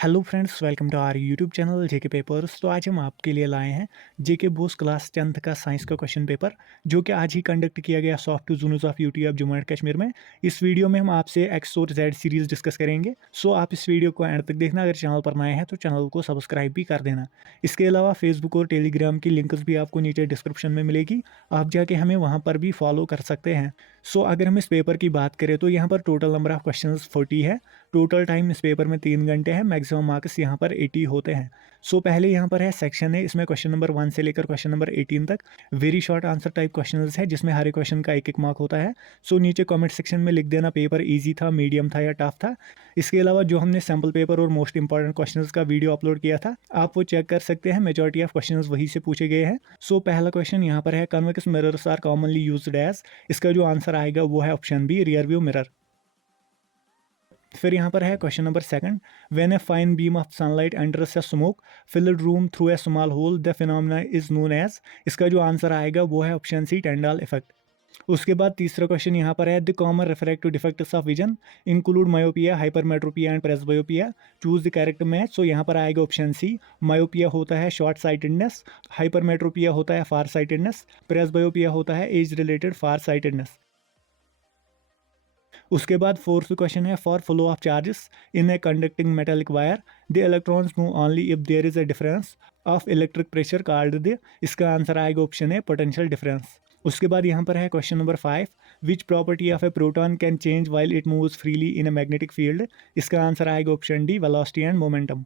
Hello friends, welcome to our YouTube channel JK papers. तो आज हम आपके लिए लाए हैं जेके बोस क्लास 10th का साइंस का क्वेश्चन पेपर, जो कि आज ही कंडक्ट किया गया soft two zones of UT of Jammu and Kashmir में। इस वीडियो में हम आपसे एक्स और जेड सीरीज डिस्कस करेंगे। सो आप इस वीडियो को एंड तक देखना। अगर चैनल पर नए हैं तो चैनल को सब्सक्राइब भी कर देना। इसके अलावा फेसबुक और टेलीग्राम की लिंक्स भी आपको नीचे डिस्क्रिप्शन में मिलेगी, आप जाके हमें वहाँ पर भी फॉलो कर सकते हैं। सो अगर हम इस पेपर की बात करें तो यहाँ पर टोटल नंबर ऑफ क्वेश्चन 40 है। टोटल टाइम इस पेपर में 3 घंटे है। मैक्सिमम मार्क्स यहाँ पर 80 होते हैं। सो पहले यहाँ पर है सेक्शन है, इसमें क्वेश्चन नंबर 1 से लेकर क्वेश्चन नंबर 18 तक very short answer type question है, जिसमें हर एक क्वेश्चन का एक मार्क होता है। सो नीचे कमेंट सेक्शन में लिख देना पेपर ईजी था, मीडियम था या टफ था। इसके अलावा जो हमने सैम्पल पेपर और मोस्ट इंपॉर्टेंट क्वेश्चन का वीडियो अपलोड किया था, आप वो चेक कर सकते हैं। मेजॉरिटी ऑफ क्वेश्चन वही से पूछे गए हैं। सो पहला क्वेश्चन यहाँ पर है, convex mirrors are commonly used as. इसका जो आंसर आएगा वो है option B, rear view mirror. फिर यहाँ पर है question number second, when a fine beam of sunlight enters a smoke filled room through a small hole the phenomena is known as. इसका जो आंसर आएगा वो है ऑप्शन सी, टेंडाल इफेक्ट। उसके बाद तीसरा क्वेश्चन यहाँ पर है, the common refractive defects of vision include myopia, hypermetropia and presbyopia. Choose the correct match. So यहाँ पर आएगा ऑप्शन सी, मायोपिया होता है शॉर्ट साइटेडनेस, हाइपरमेट्रोपिया होता है फार साइटेडनेस, प्रेसबायोपिया होता है एज रिलेटेड फार साइटेडनेस। उसके बाद फोर्थ क्वेश्चन है, for flow of charges in a conducting metallic wire the electrons move only if there is a difference of electric pressure called the. इसका answer आएगा option है, potential difference. उसके बाद यहाँ पर है question number 5, which property of a proton can change while it moves freely in a magnetic field. इसका answer आएगा option D, velocity and momentum.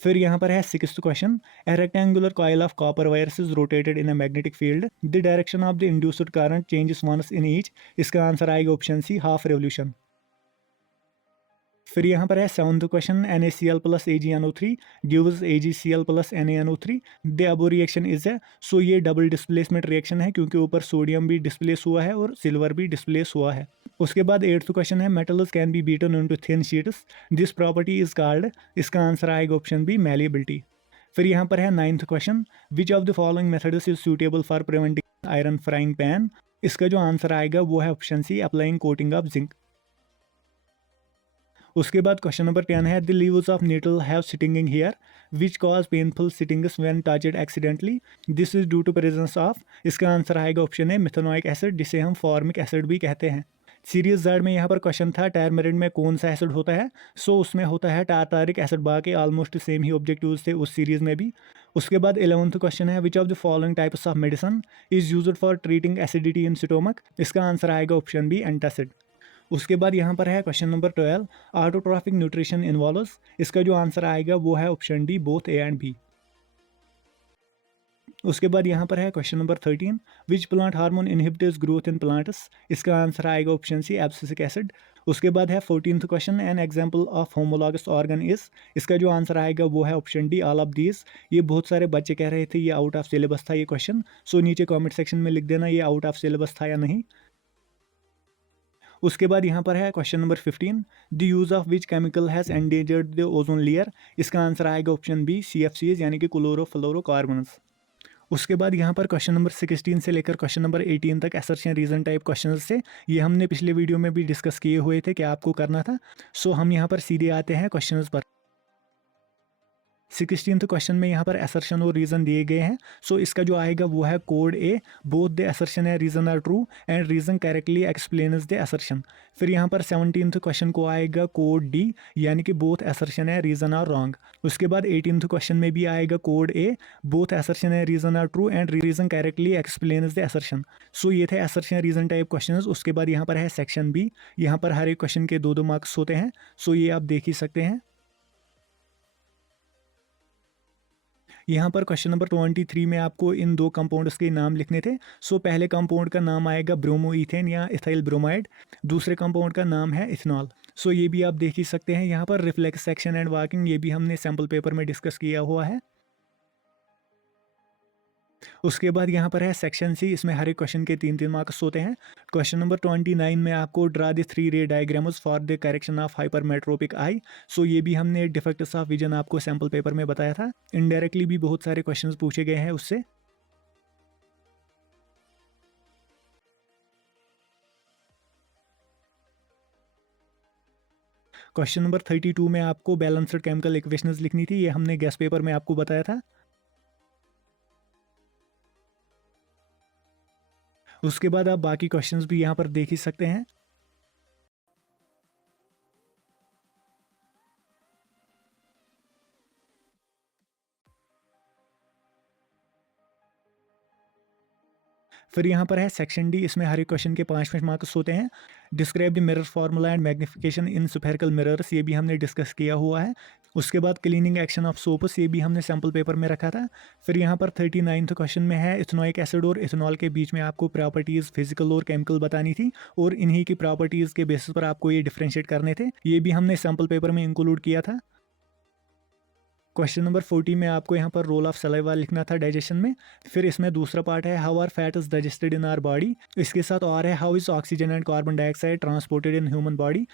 फिर यहाँ पर है sixth question, a rectangular coil of copper wires is rotated in a magnetic field the direction of the induced current changes once in each. इसका answer आएगा option C, half revolution. फिर यहाँ पर है seventh question, NaCl plus AgNO3 gives AgCl plus NaNO3 the above reaction is है। So ये double displacement reaction है, क्योंकि ऊपर सोडियम भी डिस्प्लेस हुआ है और सिल्वर भी डिस्प्लेस हुआ है। उसके बाद एट्थ क्वेश्चन है, metals can be beaten into thin sheets this property is called. इसका आंसर आएगा ऑप्शन बी, मैलिएबिलिटी। फिर यहाँ पर है ninth question, which of the following methods is suitable for preventing iron frying pan. इसका जो answer आएगा वो है option C, applying coating of zinc. उसके बाद क्वेश्चन नंबर 10 है, the leaves of nettle have stinging hair which cause painful sittings when touched accidentally. This is due to presence of. इसका answer आएगा ऑप्शन है, methanoic acid, जिसे हम formic acid भी कहते हैं। सीरीज जेड में यहाँ पर क्वेश्चन था, टर्मरिन में कौन सा एसिड होता है। सो उसमें होता है टारटारिक एसिड। बाकी ऑलमोस्ट सेम ही ऑब्जेक्टिव्स थे उस सीरीज में भी। उसके बाद 11th क्वेश्चन है, which of the following types of medicine is used for treating acidity in stomach. इसका आंसर आएगा ऑप्शन बी, एंटासिड। उसके बाद यहाँ पर है question number 12, autotrophic nutrition involves. इसका जो आंसर आएगा वो है option D, both A and B. उसके बाद यहाँ पर है question number 13, which plant hormone inhibits growth in plants. इसका आंसर आएगा ऑप्शन सी, एब्सिसिक एसिड। उसके बाद है 14th question, an example of homologous organ is. इसका जो आंसर आएगा वो है option D, all of these. ये बहुत सारे बच्चे कह रहे थे ये आउट ऑफ सिलेबस था ये क्वेश्चन। सो नीचे कॉमेंट सेक्शन में लिख देना ये आउट ऑफ सिलेबस था या नहीं। उसके बाद यहाँ पर है question number 15, the use of which chemical has endangered the ozone layer. इसका आंसर आएगा ऑप्शन बी, CFCs यानी कि क्लोरोफ्लोरोकार्बन्स। उसके बाद यहाँ पर क्वेश्चन नंबर 16 से लेकर क्वेश्चन नंबर 18 तक असर्शन रीजन टाइप क्वेश्चन से, ये हमने पिछले वीडियो में भी डिस्कस किए हुए थे कि आपको करना था। सो हम यहाँ पर सीधे आते हैं क्वेश्चन पर। 16th क्वेश्चन में यहाँ पर असर्शन और रीजन दिए गए हैं। सो इसका जो आएगा वो है code A, both the assertion है reason are true and reason correctly explains the assertion. फिर यहाँ पर 17th क्वेश्चन को आएगा कोड डी, यानी कि बोथ असर्शन है रीजन आर रॉन्ग। उसके बाद 18th क्वेश्चन में भी आएगा कोड ए, बोथ असर्शन है reason are true and reason correctly explains the assertion. So ये थे असर्शन रीजन टाइप क्वेश्चन। उसके बाद यहाँ पर है सेक्शन बी, यहाँ पर हर एक क्वेश्चन के 2-2 मार्क्स होते हैं। सो ये आप देख ही सकते हैं। यहाँ पर क्वेश्चन नंबर 23 में आपको इन दो कंपाउंड्स के नाम लिखने थे। सो पहले कंपाउंड का नाम आएगा ब्रोमोइथेन या इथाइल ब्रोमाइड, दूसरे कंपाउंड का नाम है इथेनॉल। सो ये भी आप देख ही सकते हैं। यहाँ पर रिफ्लेक्स सेक्शन एंड वर्किंग, ये भी हमने सैम्पल पेपर में डिस्कस किया हुआ है। उसके बाद यहाँ पर है सेक्शन सी, इसमें हर एक क्वेश्चन के 3-3 मार्क्स होते हैं। क्वेश्चन नंबर 29 में आपको draw the 3 ray diagrams for the correction of hypermetropic eye. So ये भी हमने डिफेक्ट्स ऑफ विजन आपको सैम्पल पेपर में बताया था। इनडायरेक्टली भी बहुत सारे क्वेश्चंस पूछे गए हैं उससे। क्वेश्चन नंबर 32 में आपको बैलेंस्ड केमिकल इक्वेशंस लिखनी थी, ये हमने गेस्ट पेपर में आपको बताया था। उसके बाद आप बाकी क्वेश्चंस भी यहाँ पर देख ही सकते हैं। फिर यहाँ पर है सेक्शन डी, इसमें हर एक क्वेश्चन के 5-5 मार्क्स होते हैं। Describe the mirror formula and magnification in spherical mirrors, ये भी हमने डिस्कस किया हुआ है। उसके बाद क्लीनिंग एक्शन ऑफ सोप्स, ये भी हमने सैम्पल पेपर में रखा था। फिर यहाँ पर 39th क्वेश्चन में है इथेनोइक एसिड और इथेनॉल के बीच में आपको प्रॉपर्टीज़ फिजिकल और केमिकल बतानी थी, और इन्हीं की प्रॉपर्टीज़ के बेसिस पर आपको ये डिफ्रेंशिएट करने थे, ये भी हमने सैम्पल पेपर में इंक्लूड किया था। क्वेश्चन नंबर 40 में आपको यहाँ पर रोल ऑफ सलाइवा लिखना था डाइजेशन में। फिर इसमें दूसरा पार्ट है how are fat is digested in our body, इसके साथ और है how is oxygen and carbon dioxide transported in human body,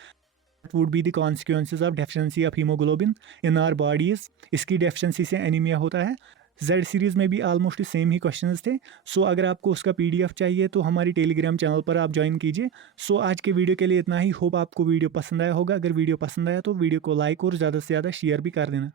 would be the consequences of deficiency of haemoglobin in our bodies, इसकी डेफिशिएंसी से anaemia होता है। Z series में भी ऑलमोस्ट सेम ही क्वेश्चंस थे। सो अगर आपको उसका पीडीएफ चाहिए तो हमारी टेलीग्राम चैनल पर आप ज्वाइन कीजिए। सो आज के वीडियो के लिए इतना ही। होप आपको वीडियो पसंद आया होगा। अगर वीडियो पसंद आया तो वीडियो को लाइक और ज़्यादा से ज़्यादा शेयर भी कर देना।